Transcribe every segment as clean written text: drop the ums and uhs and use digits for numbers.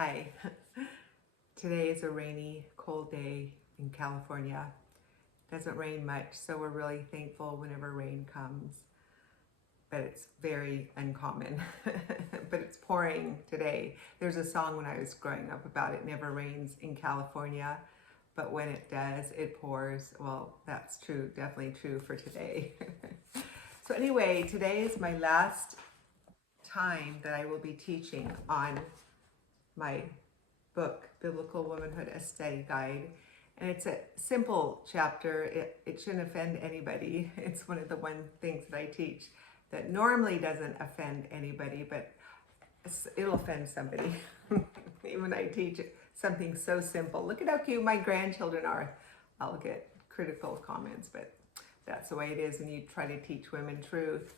Hi. Today is a rainy, cold day in California. It doesn't rain much, so we're really thankful whenever rain comes. But it's very uncommon. But it's pouring today. There's a song when I was growing up about it never rains in California, but when it does, it pours. Well, that's true, definitely true for today. So anyway, today is my last time that I will be teaching on my book, Biblical Womanhood, a Study Guide. And it's a simple chapter. It shouldn't offend anybody. It's one of the things that I teach that normally doesn't offend anybody, but it'll offend somebody. Even when I teach something so simple. Look at how cute my grandchildren are. I'll get critical comments, but that's the way it is when you try to teach women truth.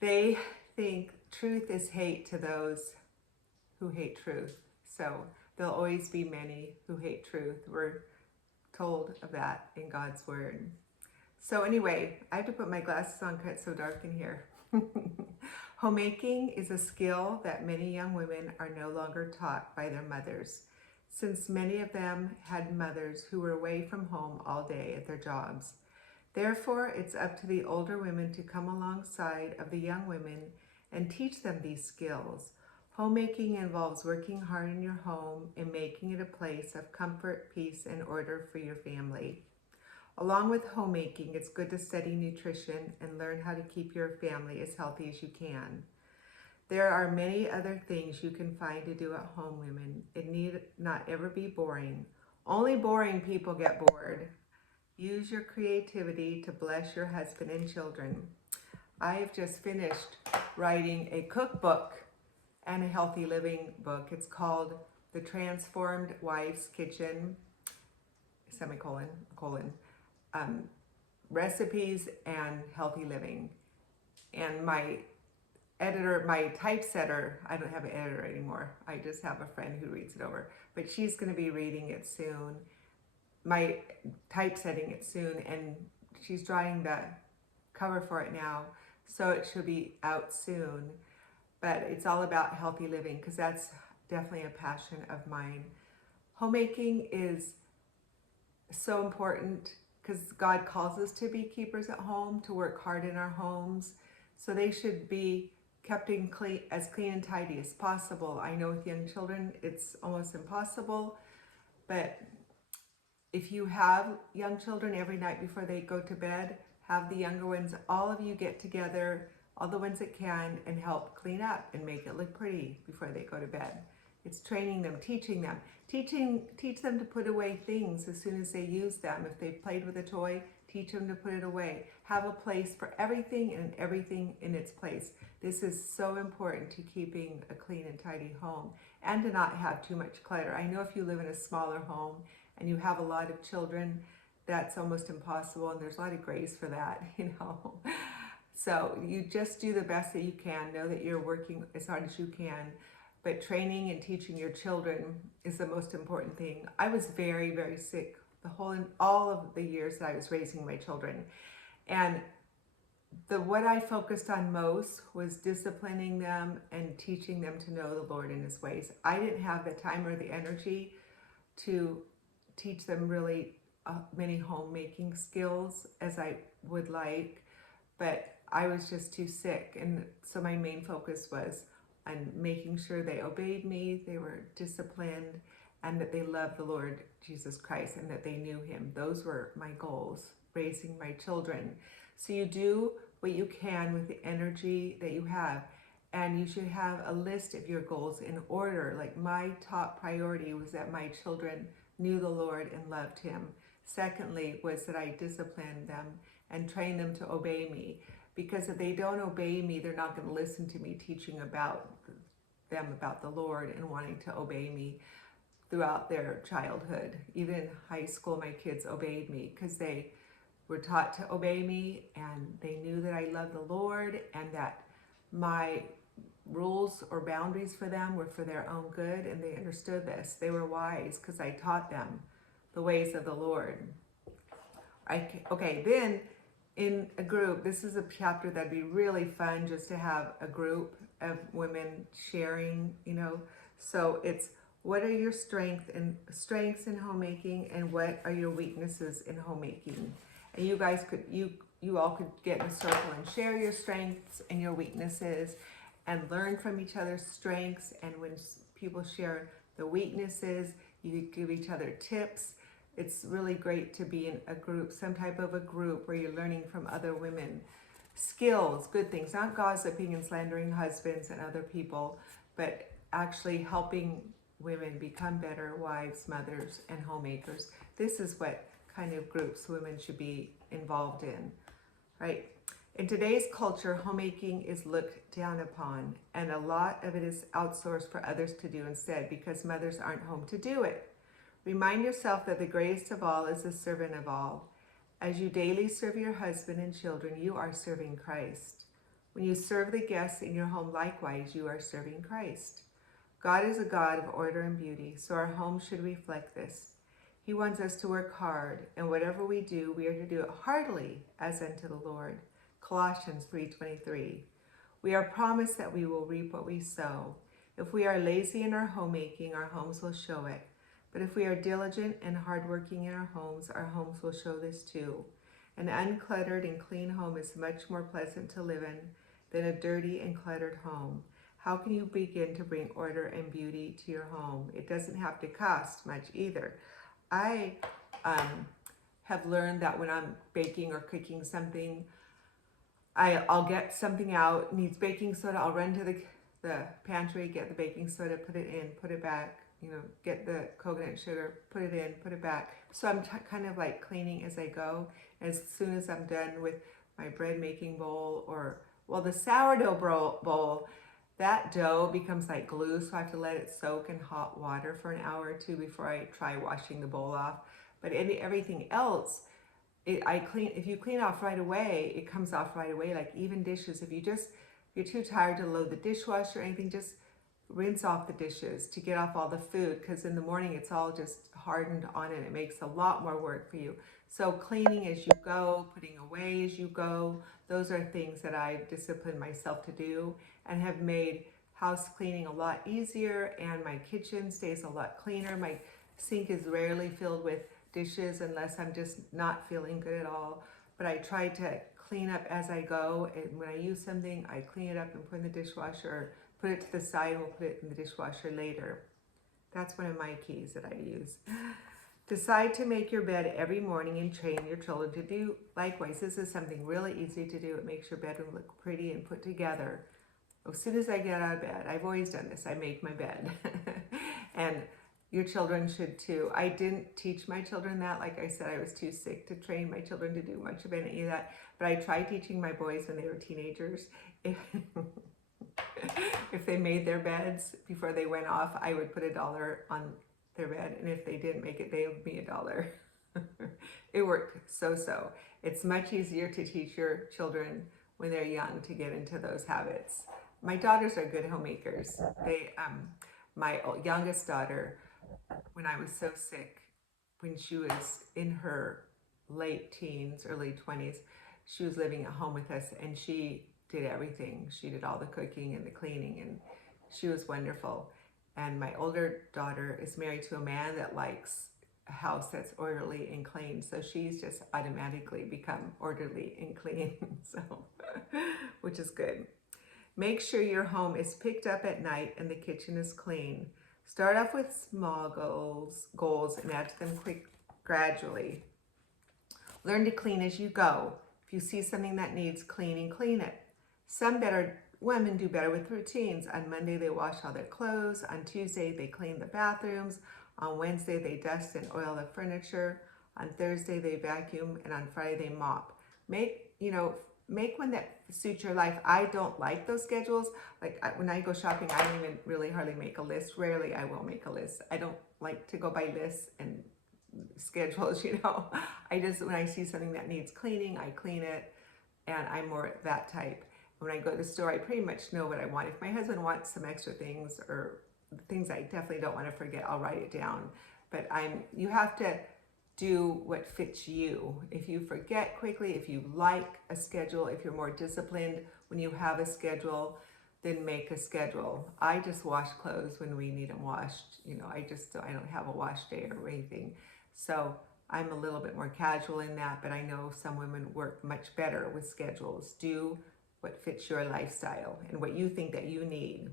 They think truth is hate to those who hate truth. So there'll always be many who hate truth. We're told of that in God's word. So anyway, I have to put my glasses on because it's so dark in here. Homemaking is a skill that many young women are no longer taught by their mothers, since many of them had mothers who were away from home all day at their jobs. Therefore, it's up to the older women to come alongside of the young women and teach them these skills. Homemaking involves working hard in your home and making it a place of comfort, peace, and order for your family. Along with homemaking, it's good to study nutrition and learn how to keep your family as healthy as you can. There are many other things you can find to do at home, women. It need not ever be boring. Only boring people get bored. Use your creativity to bless your husband and children. I have just finished writing a cookbook and a healthy living book. It's called The Transformed Wife's Kitchen, recipes and healthy living. And my typesetter, I don't have an editor anymore. I just have a friend who reads it over, but she's going to be reading it soon. My typesetting it soon, and she's drawing the cover for it now, so it should be out soon. But it's all about healthy living because that's definitely a passion of mine. Homemaking is so important because God calls us to be keepers at home, to work hard in our homes. So they should be kept in as clean and tidy as possible. I know with young children, it's almost impossible. But if you have young children, every night before they go to bed, have the younger ones, all of you get together, all the ones that can, and help clean up and make it look pretty before they go to bed. It's training them, teaching them. Teach them to put away things as soon as they use them. If they've played with a toy, teach them to put it away. Have a place for everything and everything in its place. This is so important to keeping a clean and tidy home and to not have too much clutter. I know if you live in a smaller home and you have a lot of children, that's almost impossible, and there's a lot of grace for that, So you just do the best that you can. Know that you're working as hard as you can, but training and teaching your children is the most important thing. I was very, very sick all of the years that I was raising my children, and what I focused on most was disciplining them and teaching them to know the Lord and His ways. I didn't have the time or the energy to teach them really many homemaking skills as I would like, but I was just too sick, and so my main focus was on making sure they obeyed me, they were disciplined, and that they loved the Lord Jesus Christ and that they knew Him. Those were my goals, raising my children. So you do what you can with the energy that you have, and you should have a list of your goals in order. Like my top priority was that my children knew the Lord and loved Him. Secondly was that I disciplined them and trained them to obey me. Because if they don't obey me, they're not going to listen to me teaching about the Lord and wanting to obey me throughout their childhood. Even in high school, my kids obeyed me because they were taught to obey me, and they knew that I loved the Lord and that my rules or boundaries for them were for their own good, and they understood this. They were wise because I taught them the ways of the Lord. Okay, then in a group, this is a chapter that'd be really fun just to have a group of women sharing, So it's what are your strengths in homemaking, and what are your weaknesses in homemaking? And you guys could you all could get in a circle and share your strengths and your weaknesses and learn from each other's strengths. And when people share the weaknesses, you could give each other tips. It's really great to be in a group, some type of a group where you're learning from other women. Skills, good things, not gossiping and slandering husbands and other people, but actually helping women become better wives, mothers, and homemakers. This is what kind of groups women should be involved in, right? In today's culture, homemaking is looked down upon, and a lot of it is outsourced for others to do instead because mothers aren't home to do it. Remind yourself that the greatest of all is the servant of all. As you daily serve your husband and children, you are serving Christ. When you serve the guests in your home, likewise, you are serving Christ. God is a God of order and beauty, so our home should reflect this. He wants us to work hard, and whatever we do, we are to do it heartily as unto the Lord. Colossians 3:23. We are promised that we will reap what we sow. If we are lazy in our homemaking, our homes will show it. But if we are diligent and hardworking in our homes will show this too. An uncluttered and clean home is much more pleasant to live in than a dirty and cluttered home. How can you begin to bring order and beauty to your home? It doesn't have to cost much either. I have learned that when I'm baking or cooking something, I'll get something out, needs baking soda, I'll run to the pantry, get the baking soda, put it in, put it back, get the coconut sugar, put it in, put it back. So I'm kind of like cleaning as I go. As soon as I'm done with my bread making bowl the sourdough bowl, that dough becomes like glue, so I have to let it soak in hot water for an hour or two before I try washing the bowl off. But everything else, if you clean off right away, it comes off right away. Like even dishes, if you're too tired to load the dishwasher or anything, just rinse off the dishes to get off all the food, because in the morning it's all just hardened on it. It makes a lot more work for you. So cleaning as you go, putting away as you go, those are things that I've disciplined myself to do and have made house cleaning a lot easier, and my kitchen stays a lot cleaner. My sink is rarely filled with dishes unless I'm just not feeling good at all. But I try to clean up as I go, and when I use something, I clean it up and put it in the dishwasher, or put it to the side and we'll put it in the dishwasher later. That's one of my keys that I use. Decide to make your bed every morning and train your children to do likewise. This is something really easy to do. It makes your bedroom look pretty and put together. As soon as I get out of bed, I've always done this, I make my bed. And your children should too. I didn't teach my children that. Like I said, I was too sick to train my children to do much of any of that. But I tried teaching my boys when they were teenagers. If they made their beds before they went off, I would put $1 on their bed, and if they didn't make it, they owed me $1. It worked so. It's much easier to teach your children when they're young to get into those habits. My daughters are good homemakers. My youngest daughter, when I was so sick, when she was in her late teens, early 20s, she was living at home with us, and she did everything. She did all the cooking and the cleaning, and she was wonderful. And my older daughter is married to a man that likes a house that's orderly and clean, so she's just automatically become orderly and clean, so which is good. Make sure your home is picked up at night and the kitchen is clean. Start off with small goals and add to them gradually. Learn to clean as you go. If you see something that needs cleaning, clean it. Women do better with routines. On Monday, they wash all their clothes. On Tuesday, they clean the bathrooms. On Wednesday, they dust and oil the furniture. On Thursday, they vacuum. And on Friday, they mop. Make one that suits your life. I don't like those schedules. Like when I go shopping, I don't even really hardly make a list. Rarely I will make a list. I don't like to go by lists and schedules, when I see something that needs cleaning, I clean it, and I'm more that type. When I go to the store, I pretty much know what I want. If my husband wants some extra things or things I definitely don't want to forget, I'll write it down. But you have to do what fits you. If you forget quickly, if you like a schedule, if you're more disciplined when you have a schedule, than make a schedule. I just wash clothes when we need them washed. I don't have a wash day or anything. So I'm a little bit more casual in that, but I know some women work much better with schedules. Do what fits your lifestyle and what you think that you need.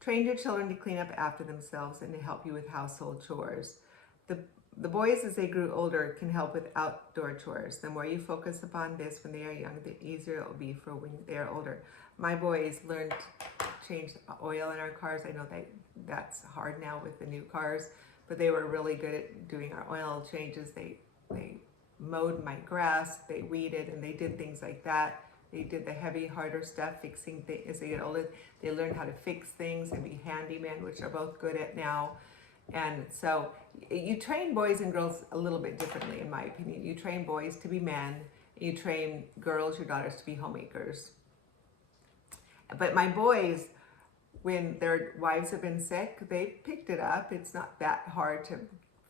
Train your children to clean up after themselves and to help you with household chores. The boys, as they grew older, can help with outdoor chores. The more you focus upon this when they are young, the easier it will be for when they are older. My boys learned to change oil in our cars. I know that's hard now with the new cars, but they were really good at doing our oil changes. They mowed my grass, they weeded, and they did things like that. They did the heavy, harder stuff, fixing things. As they get older, they learn how to fix things and be handymen, which they're both good at now. And so you train boys and girls a little bit differently, in my opinion. You train boys to be men. You train girls, your daughters, to be homemakers. But my boys, when their wives have been sick, they picked it up. It's not that hard to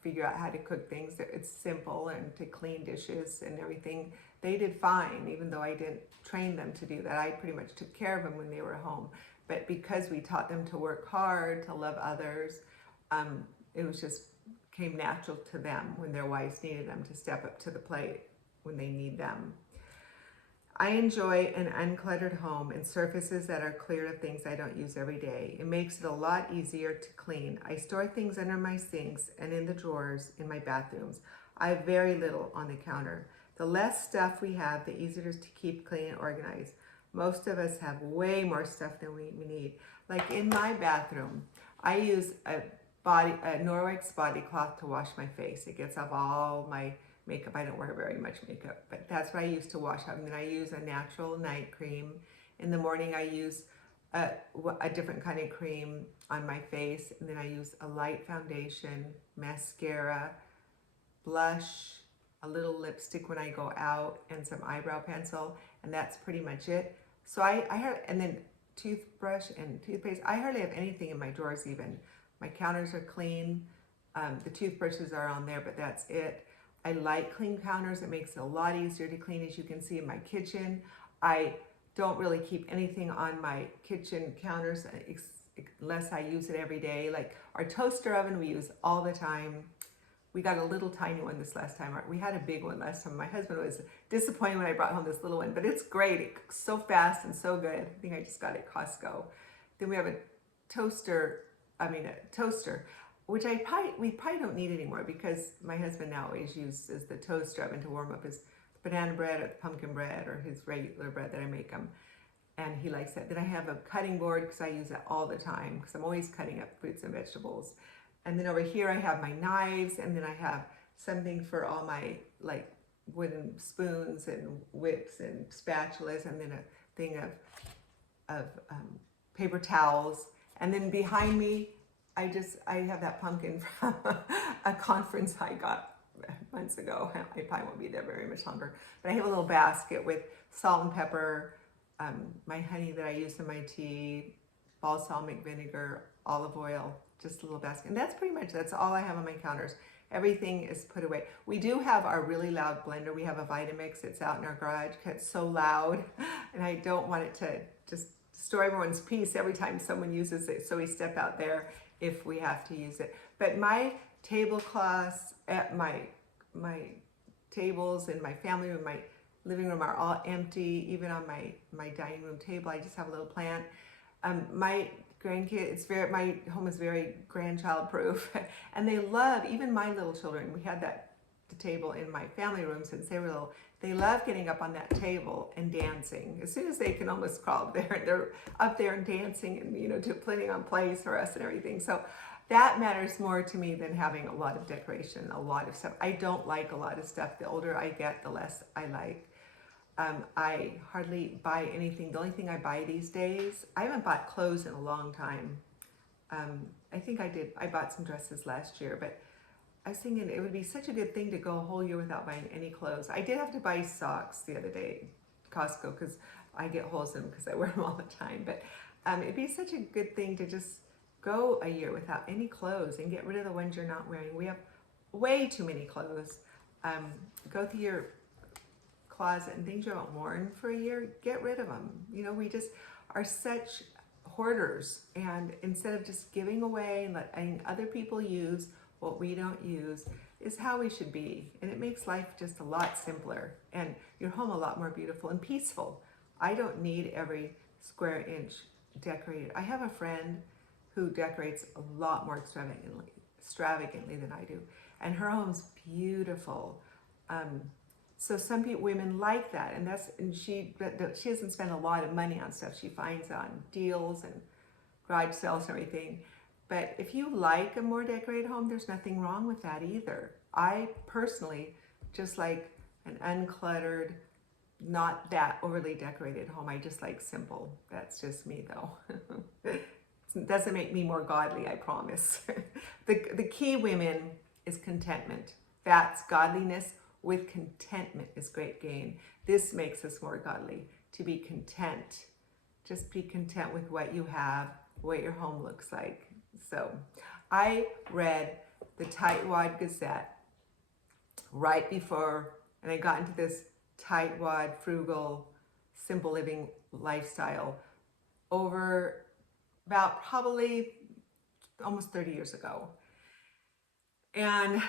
figure out how to cook things. It's simple, and to clean dishes and everything. They did fine, even though I didn't train them to do that. I pretty much took care of them when they were home. But because we taught them to work hard, to love others, it was just came natural to them when their wives needed them to step up to the plate when they need them. I enjoy an uncluttered home and surfaces that are clear of things I don't use every day. It makes it a lot easier to clean. I store things under my sinks and in the drawers in my bathrooms. I have very little on the counter. The less stuff we have, the easier it is to keep clean and organized. Most of us have way more stuff than we need. Like in my bathroom, I use a Norwex body cloth to wash my face. It gets off all my makeup. I don't wear very much makeup, but that's what I use to wash up. And then I use a natural night cream. In the morning, I use a different kind of cream on my face. And then I use a light foundation, mascara, blush, a little lipstick when I go out, and some eyebrow pencil. And that's pretty much it. So and then toothbrush and toothpaste. I hardly have anything in my drawers even. My counters are clean. The toothbrushes are on there, but that's it. I like clean counters. It makes it a lot easier to clean, as you can see in my kitchen. I don't really keep anything on my kitchen counters unless I use it every day. Like our toaster oven, we use all the time. We got a little tiny one this last time. We had a big one last time. My husband was disappointed when I brought home this little one, but it's great. It cooks so fast and so good. I think I just got it at Costco. Then we have a toaster, which we probably don't need anymore, because my husband now always uses the toaster oven to warm up his banana bread or the pumpkin bread or his regular bread that I make him. And he likes that. Then I have a cutting board because I use it all the time because I'm always cutting up fruits and vegetables. And then over here I have my knives, and then I have something for all my like wooden spoons and whips and spatulas, and then a thing of paper towels. And then behind me, I have that pumpkin from a conference I got months ago. I probably won't be there very much longer. But I have a little basket with salt and pepper, my honey that I use in my tea, balsamic vinegar, olive oil, just a little basket. And that's all I have on my counters. Everything is put away. We do have our really loud blender. We have a Vitamix. It's out in our garage. It's so loud, and I don't want it to just destroy everyone's peace every time someone uses it. So we step out there if we have to use it. But my tablecloths at my tables in my family room, my living room are all empty. Even on my dining room table, I just have a little plant. My grandkids, my home is very grandchild proof, and they love, even my little children. We had the table in my family room since they were little. They love getting up on that table and dancing. As soon as they can almost crawl up there, they're up there and dancing and putting on plays for us and everything. So that matters more to me than having a lot of decoration, a lot of stuff. I don't like a lot of stuff. The older I get, the less I like. I hardly buy anything. The only thing I buy these days, I haven't bought clothes in a long time. I think I bought some dresses last year, but I was thinking it would be such a good thing to go a whole year without buying any clothes. I did have to buy socks the other day at Costco because I get holes in them because I wear them all the time. But it'd be such a good thing to just go a year without any clothes and get rid of the ones you're not wearing. We have way too many clothes. Go through your closet and things you haven't worn for a year, get rid of them. are such hoarders, and instead of just giving away and letting other people use what we don't use is how we should be. And it makes life just a lot simpler and your home a lot more beautiful and peaceful. I don't need every square inch decorated. I have a friend who decorates a lot more extravagantly than I do, and her home's beautiful. So some people, women like that, and she doesn't spend a lot of money on stuff she finds on deals and garage sales and everything. But if you like a more decorated home, there's nothing wrong with that either. I personally just like an uncluttered, not that overly decorated home. I just like simple. That's just me though. It doesn't make me more godly, I promise. The key, women, is contentment. That's godliness with contentment is great gain. This makes us more godly, to be content. Just be content with what you have, what your home looks like. So I read the Tightwad Gazette right before, and I got into this tightwad, frugal, simple living lifestyle over about probably almost 30 years ago. And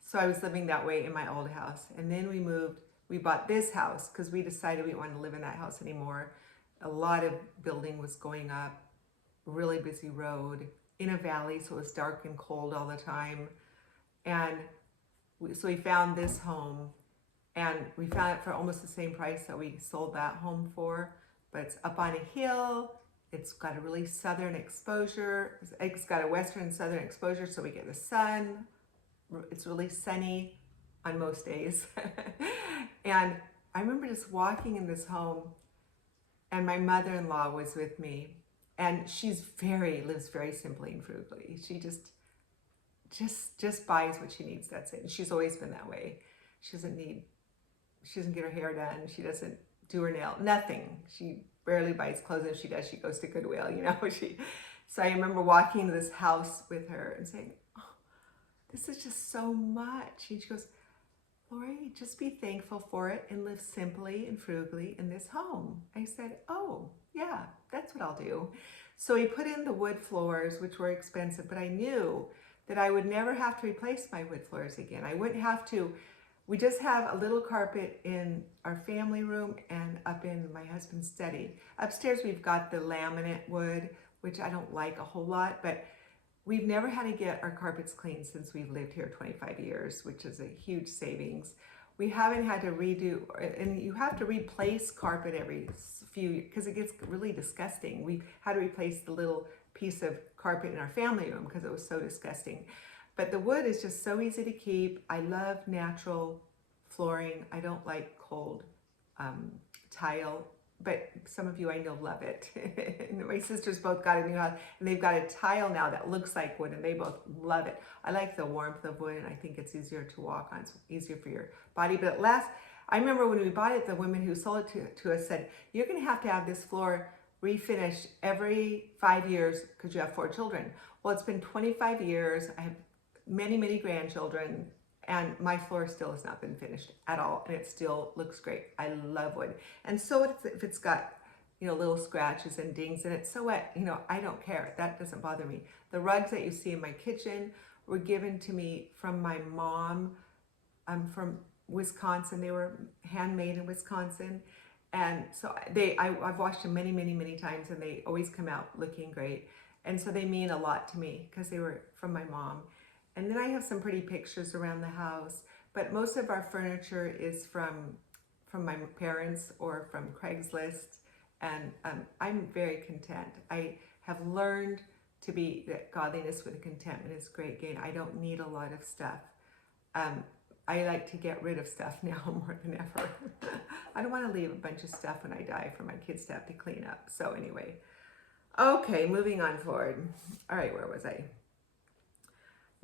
so I was living that way in my old house. And then we bought this house because we decided we didn't want to live in that house anymore. A lot of building was going up, really busy road, in a valley, so it was dark and cold all the time. And so we found this home, and we found it for almost the same price that we sold that home for, but it's up on a hill. It's got a really southern exposure. It's got a western and southern exposure, so we get the sun. It's really sunny on most days. And I remember just walking in this home, and my mother-in-law was with me, and lives very simply and frugally. She just buys what she needs, that's it. And she's always been that way. She doesn't get her hair done. She doesn't do her nail, nothing. She barely buys clothes. If she does, she goes to Goodwill, So I remember walking into this house with her and saying, oh, this is just so much. And she goes, Lori, just be thankful for it and live simply and frugally in this home. I said, oh, yeah, that's what I'll do. So we put in the wood floors, which were expensive, but I knew that I would never have to replace my wood floors again. I wouldn't have to. We just have a little carpet in our family room and up in my husband's study. Upstairs, we've got the laminate wood, which I don't like a whole lot, but we've never had to get our carpets cleaned since we've lived here 25 years, which is a huge savings. We haven't had to redo, and you have to replace carpet every few, because it gets really disgusting. We had to replace the little piece of carpet in our family room because it was so disgusting. But the wood is just so easy to keep. I love natural flooring. I don't like cold tile, but some of you I know love it. And my sisters both got a new house, and they've got a tile now that looks like wood, and they both love it. I like the warmth of wood, and I think it's easier to walk on. It's easier for your body. But at last, I remember when we bought it, the women who sold it to us said, you're going to have this floor refinished every 5 years because you have 4 children. Well, it's been 25 years. I have many, many grandchildren, and my floor still has not been finished at all, and it still looks great. I love wood. And so if it's got, little scratches and dings in it, so what? I don't care. That doesn't bother me. The rugs that you see in my kitchen were given to me from my mom. I'm from Wisconsin. They were handmade in Wisconsin. And so I've washed them many, many, many times, and they always come out looking great. And so they mean a lot to me because they were from my mom. And then I have some pretty pictures around the house, but most of our furniture is from my parents or from Craigslist. And I'm very content. I have learned to be that godliness with contentment is great gain. I don't need a lot of stuff. I like to get rid of stuff now more than ever. I don't want to leave a bunch of stuff when I die for my kids to have to clean up. So anyway, okay, moving on forward. All right, where was I?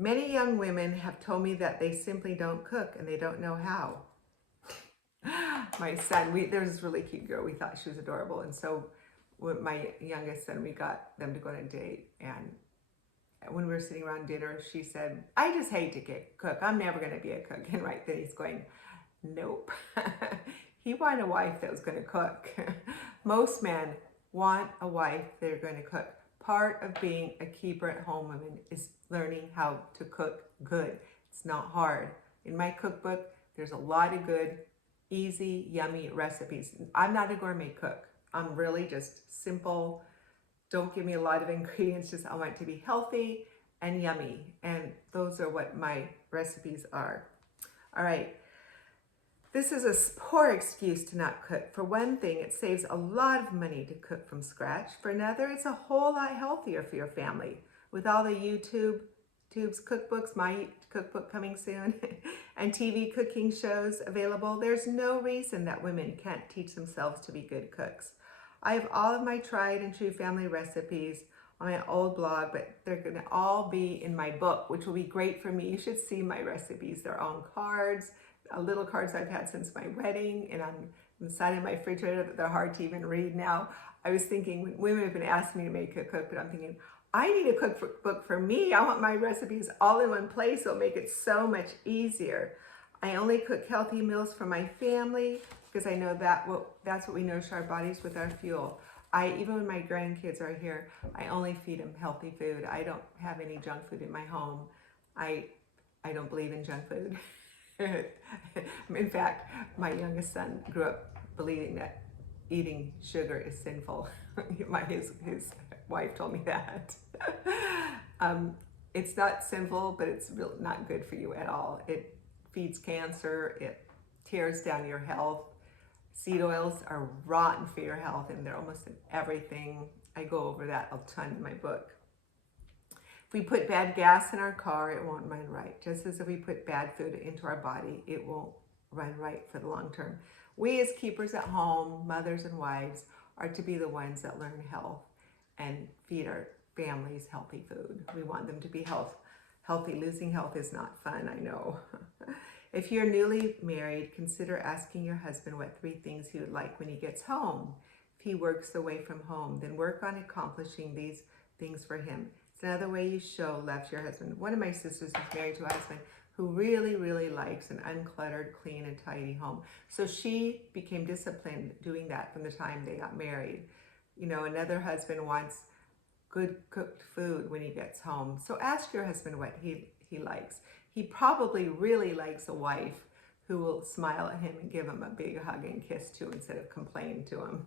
Many young women have told me that they simply don't cook and they don't know how. My son, there's this really cute girl. We thought she was adorable. And so with my youngest son, we got them to go on a date. And when we were sitting around dinner, she said, I just hate to cook. I'm never going to be a cook. And right then he's going, nope. He wanted a wife that was going to cook. Most men want a wife they're going to cook. Part of being a keeper at home woman is learning how to cook good. It's not hard. In my cookbook, there's a lot of good, easy, yummy recipes. I'm not a gourmet cook. I'm really just simple. Don't give me a lot of ingredients. Just I want it to be healthy and yummy. And those are what my recipes are. All right. This is a poor excuse to not cook. For one thing, it saves a lot of money to cook from scratch. For another, it's a whole lot healthier for your family. With all the YouTube's cookbooks, my cookbook coming soon, and TV cooking shows available, there's no reason that women can't teach themselves to be good cooks. I have all of my tried and true family recipes on my old blog, but they're gonna all be in my book, which will be great for me. You should see my recipes. They're on cards, little cards I've had since my wedding, and on the side of my refrigerator that they're hard to even read now. I was thinking, women have been asking me to make a cookbook, but I'm thinking, I need a cookbook for me. I want my recipes all in one place. It'll make it so much easier. I only cook healthy meals for my family because I know that's what we nourish our bodies with, our fuel. Even when my grandkids are here, I only feed them healthy food. I don't have any junk food in my home. I don't believe in junk food. In fact, my youngest son grew up believing that eating sugar is sinful. His wife told me that. It's not sinful, but it's really not good for you at all. It feeds cancer, it tears down your health. Seed oils are rotten for your health, and they're almost in everything. I go over that a ton in my book. If we put bad gas in our car, it won't run right. Just as if we put bad food into our body, it won't run right for the long term. We as keepers at home, mothers and wives, are to be the ones that learn health and feed our families healthy food. We want them to be healthy. Losing health is not fun, I know. If you're newly married, consider asking your husband what 3 things he would like when he gets home. If he works away from home, then work on accomplishing these things for him. It's another way you show love to your husband. One of my sisters is married to a husband who really, really likes an uncluttered, clean, and tidy home. So she became disciplined doing that from the time they got married. You know, another husband wants good cooked food when he gets home. So ask your husband what he likes. He probably really likes a wife who will smile at him and give him a big hug and kiss too, instead of complaining to him.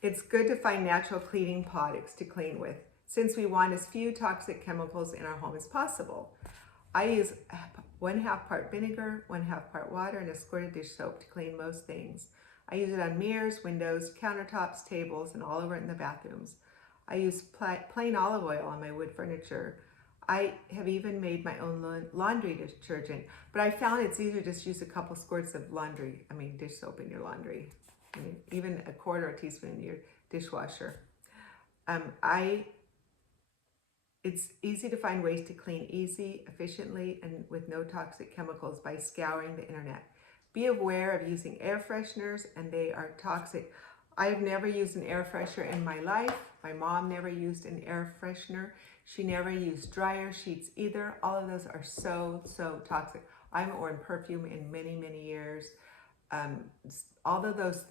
It's good to find natural cleaning products to clean with, since we want as few toxic chemicals in our home as possible. I use 1/2 part vinegar, 1/2 part water, and a squirt of dish soap to clean most things. I use it on mirrors, windows, countertops, tables, and all over in the bathrooms. I use plain olive oil on my wood furniture. I have even made my own laundry detergent, but I found it's easier to just use a couple squirts of dish soap in your laundry. Even a 1/4 teaspoon in your dishwasher. It's easy to find ways to clean easy, efficiently, and with no toxic chemicals by scouring the internet. Be aware of using air fresheners, and they are toxic. I've never used an air freshener in my life. My mom never used an air freshener. She never used dryer sheets either. All of those are so toxic. I haven't worn perfume in many years. All those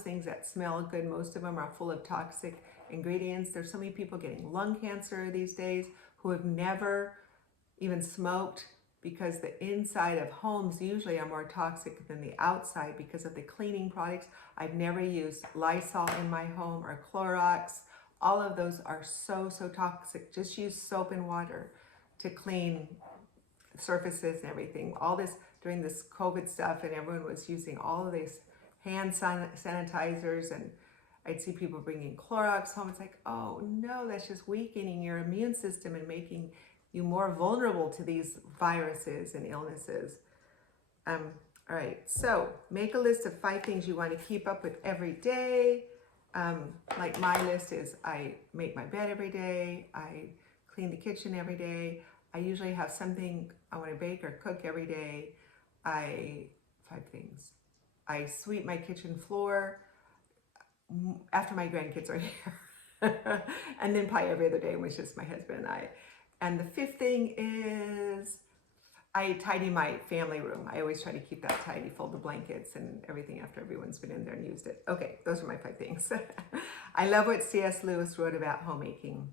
things that smell good, most of them are full of toxic ingredients. There's so many people getting lung cancer these days who have never even smoked, because the inside of homes usually are more toxic than the outside because of the cleaning products. I've never used Lysol in my home or Clorox. All of those are so toxic. Just use soap and water to clean surfaces and everything. All this during this COVID stuff, and everyone was using all of these hand sanitizers, and I'd see people bringing Clorox home. It's like, oh no, that's just weakening your immune system and making you more vulnerable to these viruses and illnesses. All right, so make a list of 5 things you want to keep up with every day. Like my list is, I make my bed every day, I clean the kitchen every day, I usually have something I want to bake or cook every day. 5 things. I sweep my kitchen floor after my grandkids are here. And then probably every other day when it's just my husband and I. And the 5th thing is I tidy my family room. I always try to keep that tidy, fold the blankets and everything after everyone's been in there and used it. Okay, those are my 5 things. I love what C.S. Lewis wrote about homemaking.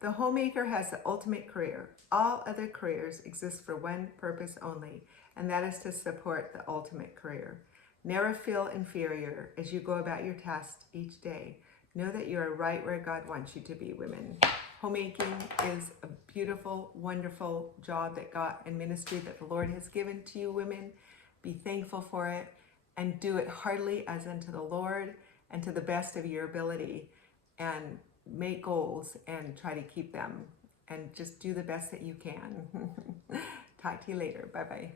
The homemaker has the ultimate career. All other careers exist for one purpose only, and that is to support the ultimate career. Never feel inferior as you go about your tasks each day. Know that you are right where God wants you to be, women. Homemaking is a beautiful, wonderful job that God and ministry that the Lord has given to you, women. Be thankful for it and do it heartily as unto the Lord and to the best of your ability. And make goals and try to keep them and just do the best that you can. Talk to you later. Bye-bye.